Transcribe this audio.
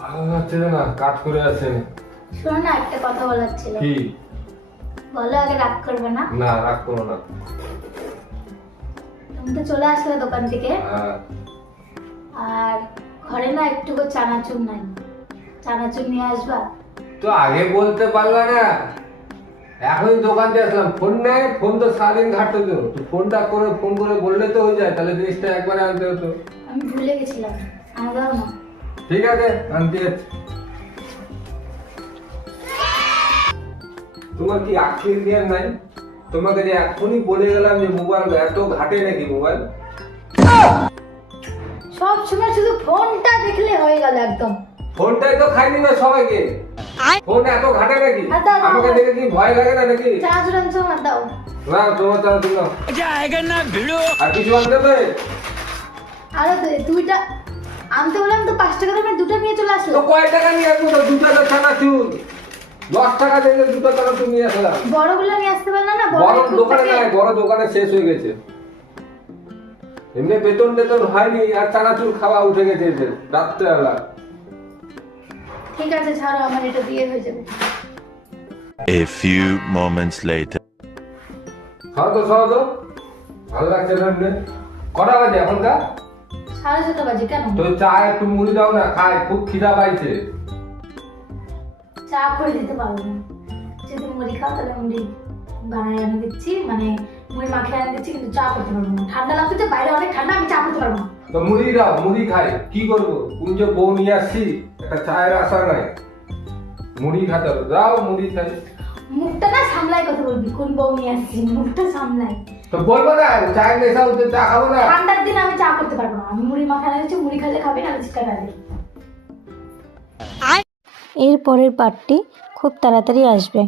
ভালো লাগছে না, কাজ করে আছে। শোনো না, একটা কথা বলার ছিল। কি? বলো, আগে রাগ করবে না? না, রাগ করো না। তুমি তো চলে আসলে দোকান থেকে, আর ঘরে না একটুকু চানাচুর নাই, চানাচুর নিয়ে আসবা? তো আগে বলতে পারলা না? এখন দোকান দিয়ে আসলাম, ফোন নেই, ফোন তো সারাদিন ঘাটতো তো। ফোনটা করে ফোন করে বললে তো হয়ে যায়, তাহলে জিনিসটা একবারে আনতে হতো। আমি ভুলে গেছিলাম, আনা দাও না। ঠিক আছে, আনতে। তোমার কি আখির জ্ঞান নাই? তোমাকে যে এখনই বলে গেলাম যে মোবাইল এত ঘাটে নাকি মোবাইল? সব সময় শুধু ফোনটা দেখলে হয়ে গেল একদম। ফোনটাই তো খাই দিবে সবাইকে। ফোন এত ঘাটে নাকি? আমাকে দেখে কি ভয় লাগে না নাকি? চানাচুর আনছো, আমার দাও না, তোমার চাল দিল আর কিছু আনতে হবে? আরো দুইটা আনতে বললাম তো, 5 টাকা দামের দুটো নিয়ে চলে আসলো। তো কয় টাকা নিয়ে আসবো? তো 2 টাকা চানাচুর 10 টাকা দিয়ে 2 টাকা চানাচুর নিয়ে আসলাম। বড়গুলো নিয়ে আসতে পারলা না? বড় দোকানে নাই, বড় দোকানে শেষ হয়ে গেছে। এমনি বেতন টেতন হয়নি, আর চানাচুর খাওয়া উঠে গেছে রাত্রেবেলা। ঠিক আছে, ছাড়ো, আমার এটা দিয়ে হয়ে যাবে। A few moments later. খাও তো, খাও তো, ভালো লাগছে না এমনি? কটা বাজে এখনকার? 7:30 বাজে। কেন? তো চা একটু মুড়ি দাও না, খাই, খুব খিদা পাইছে। চা করে দিতে পারবো না। যদি মুড়ি খাও তাহলে মুড়ি বানায় এনে দিচ্ছি, মানে মুড়ি মাখিয়ে এনে দিচ্ছি, কিন্তু চা করতে পারবো না। ঠান্ডা লাগছে, বাইরে অনেক ঠান্ডা, আমি চা করতে পারবো না। তো মুড়ি দাও, মুড়ি খাই, কি করবো? কুঞ্জ বউ নিয়ে আসছি, একটা চায়ের আশা নাই, মুড়ি খাতে হবে। দাও, মুড়ি খাই। মুখটা না সামলাই কথা বলবি, কোন বউ নিয়ে আসছি, মুখটা সামলাই। তো বলবো না চায়ের নেশা হচ্ছে, চা খাবো না? ঠান্ডার দিন আমি চা করতে পারবো না। আমি মুড়ি মাখানো দিচ্ছি, মুড়ি খেলে খাবে না, চিকা খাবে। এর পরের পার্টটি খুব তাড়াতাড়ি আসবে।